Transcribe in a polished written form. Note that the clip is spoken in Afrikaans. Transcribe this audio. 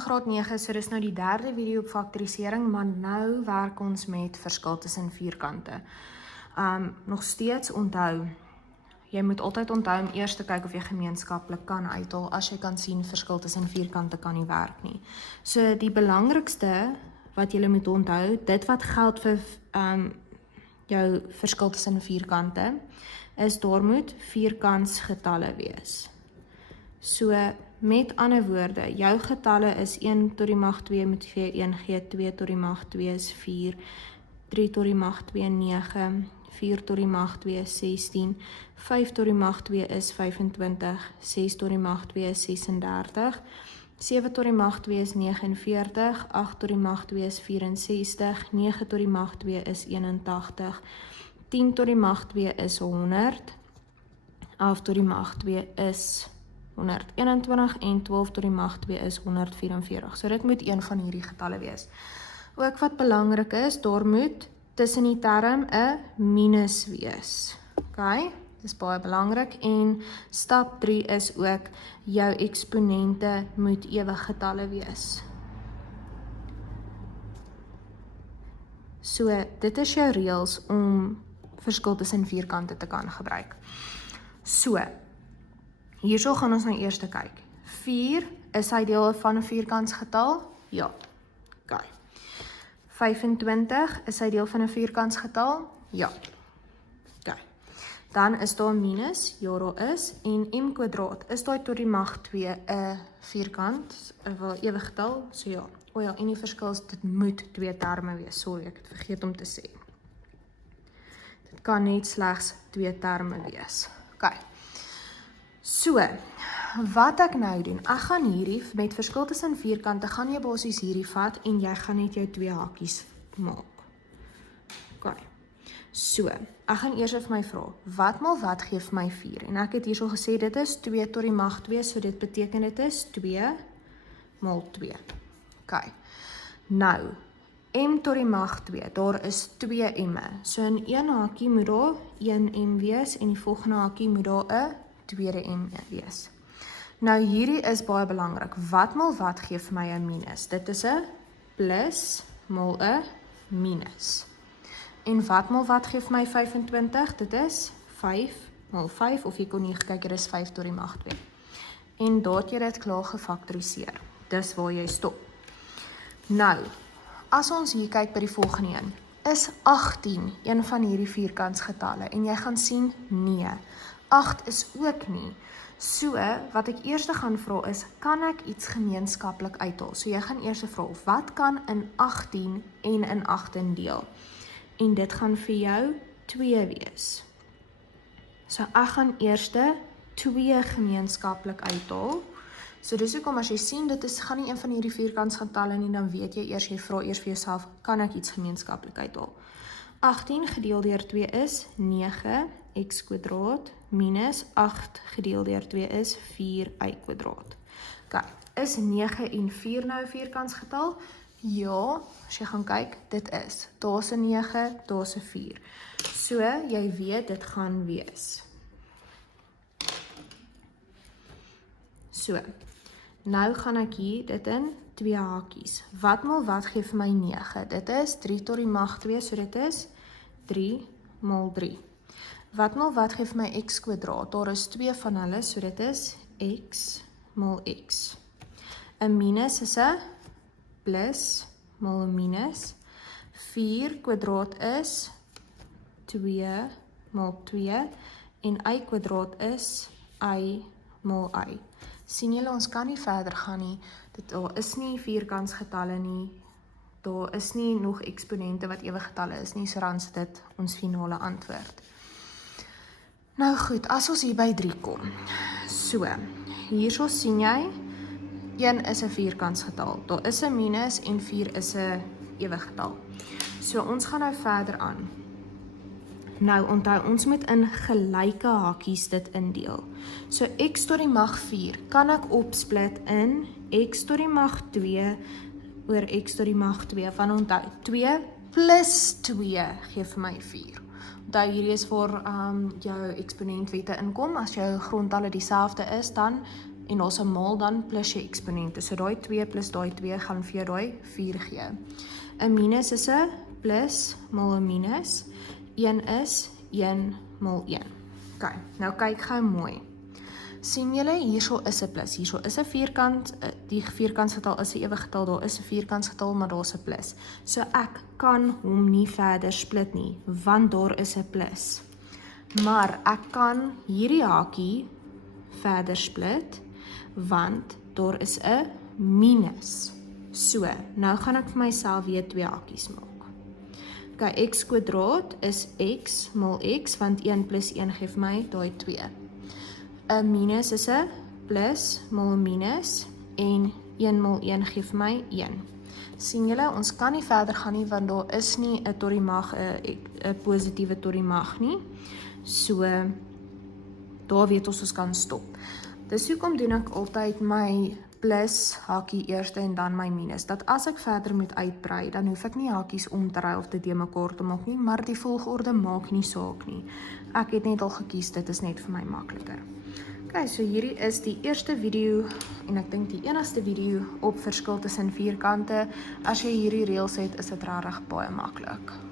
graad 9, so dis nou die derde video op faktorisering, maar nou werk ons met verskil tussen vierkante. Nog steeds onthou, jy moet altyd onthou om eers te kyk of jy gemeenskaplik kan uithaal, as jy kan sien verskil tussen vierkante kan nie werk nie. So die belangrikste wat jy moet onthou, dit wat geld vir jou verskil tussen vierkante, is daar moet vierkantsgetalle wees. So met ander woorde, jou getalle is 1 tot die mag 2 moet vir jou 1 gee, 2 tot die mag 2 is 4, 3 tot die mag 2 9, 4 tot die mag 2 is 16, 5 tot die mag 2 is 25, 6 tot die mag 2 is 36, 7 tot die mag 2 is 49, 8 tot die mag 2 is 64, 9 tot die mag 2 is 81, 10 tot die mag 2 is 100, 11 tot die mag 2 is 121 en 12 tot die mag 2 is 144. So dit moet een van hierdie getalle wees. Ook wat belangrik is, daar moet tussen die term 'n minus wees. OK, dis baie belangrik. En stap 3 is ook, jou eksponente moet ewig getalle wees. So, dit is jou reëls om verskil tussen vierkante te kan gebruik. So, hierso gaan ons nou eers kyk. 4, is hy deel van 'n vierkantsgetal? Ja. OK. 25, is hy deel van 'n vierkantsgetal? Ja. OK. Dan is daar minus, ja daar is, en m kwadraat, is daar tot die mag 2 'n vierkant, 'n ewig getal? So ja. O ja, en die verskil is, dit moet 2 terme wees. Sorry, ek het vergeet om te sê. Dit kan net slegs 2 terme wees. OK. So, wat ek nou doen, ek gaan hierdie, met verskil tussen vierkante, gaan jy basies hierdie vat, en jy gaan net jou 2 hakies maak. OK. So, ek gaan eers vir my vra, wat maal wat gee vir my 4? En ek het hierso gesê, dit is 2 tot die mag 2, so dit beteken dit is 2 maal 2. OK. Nou, m tot die mag 2, daar is 2 m'e. So in een hakie moet daar 1 m wees, en die volgende hakie moet daar 'n tweede m wees. Nou hierdie is baie belangrik. Wat maal wat gee vir my 'n minus? Dit is 'n plus maal 'n minus. En wat maal wat gee vir my 25? Dit is 5 maal 5, of jy kon nie gekyk, dit is 5 tot die mag 2. En daar het jy dit klaar gefaktoriseer. Dis waar jy stop. Nou, as ons hier kyk by die volgende een, is 18 een van hierdie vierkantsgetalle, en jy gaan sien, nee, 8 is ook nie. So, wat ek eers gaan vra is, kan ek iets gemeenskaplik uithaal? So jy gaan eers vra, wat kan in 18 en in 18 deel? En dit gaan vir jou 2 wees. So ek gaan eers 2 gemeenskaplik uithaal. So dis hoekom as jy sien, dit gaan nie een van hierdie vierkantsgetalle nie, dan weet jy eers, jy vra eers vir jouself, kan ek iets gemeenskaplik uithaal? 18 gedeel deur 2 is 9 x kwadraat minus 8 gedeel deur 2 is 4y kwadraat. OK, is 9 en 4 nou 'n vierkantsgetal? Ja, as jy gaan kyk, dit is. Daar's 'n 9, daar's 'n 4. So, jy weet dit gaan wees. So, nou gaan ek hier dit in 2 hakies. Wat maal wat gee vir my 9? Dit is 3 tot die mag 2, so dit is 3 maal 3. Wat maal wat gee vir my x kwadraat? Daar is 2 van hulle, so dit is x maal x. 'n minus is 'n plus maal 'n minus. 4 kwadraat is 2 maal 2 en y kwadraat is y maal y. Sien julle, ons kan nie verder gaan nie. Daar is nie vierkantsgetalle nie. Daar is nie nog eksponente wat ewig getalle is nie, so dan is dit ons finale antwoord. Nou goed, as ons hier by 3 kom. So, hierso sien jy, 1 is 'n vierkantsgetal. Daar is 'n minus en 4 is 'n ewig getal. So, ons gaan nou verder aan. Nou, onthou, ons moet in gelyke hakies dit indeel. So, x tot die mag 4 kan ek opsplit in x tot die mag 2 oor x tot die mag 2. Van onthou, 2 plus 2 gee vir my 4. Onthou, hierdie is waar jou eksponentwette inkom. As jou grondtalle dieselfde is, dan en daar's 'n maal dan plus jy eksponente. So daai 2 plus daai 2 gaan vir jou daai 4 gee. 'n minus is 'n plus maal 'n minus. 1 is 1 maal 1. OK, nou kyk gou mooi. Sien julle, hierso is 'n plus, hierso is 'n vierkant, die vierkantsgetal is 'n ewige getal, daar is 'n vierkantsgetal, maar daar's 'n plus. So ek kan hom nie verder split nie, want daar is 'n plus. Maar ek kan hierdie hakie verder split, want daar is 'n minus. So, nou gaan ek vir myself weer 2 hakies maak. OK, x kwadraat is x maal x, want 1 plus 1 gee vir my daai 2. 'n minus is 'n plus maal 'n minus, en 1 maal 1 gee vir my 1. Sien julle, ons kan nie verder gaan nie, want daar is nie 'n tot die mag, 'n positiewe tot die mag nie. So, daar weet ons kan stop. Dis hoekom doen ek altyd my plus hakie eerste en dan my minus. Dat as ek verder moet uitbrei, dan hoef ek nie hakies om te ry of dit mekaar te maak nie, maar die volgorde maak nie saak nie. Ek het net al gekies, dit is net vir my makliker. OK, so hierdie is die eerste video, en ek dink die enigste video op verskil tussen vierkante. As jy hierdie reëls het, is dit regtig baie maklik.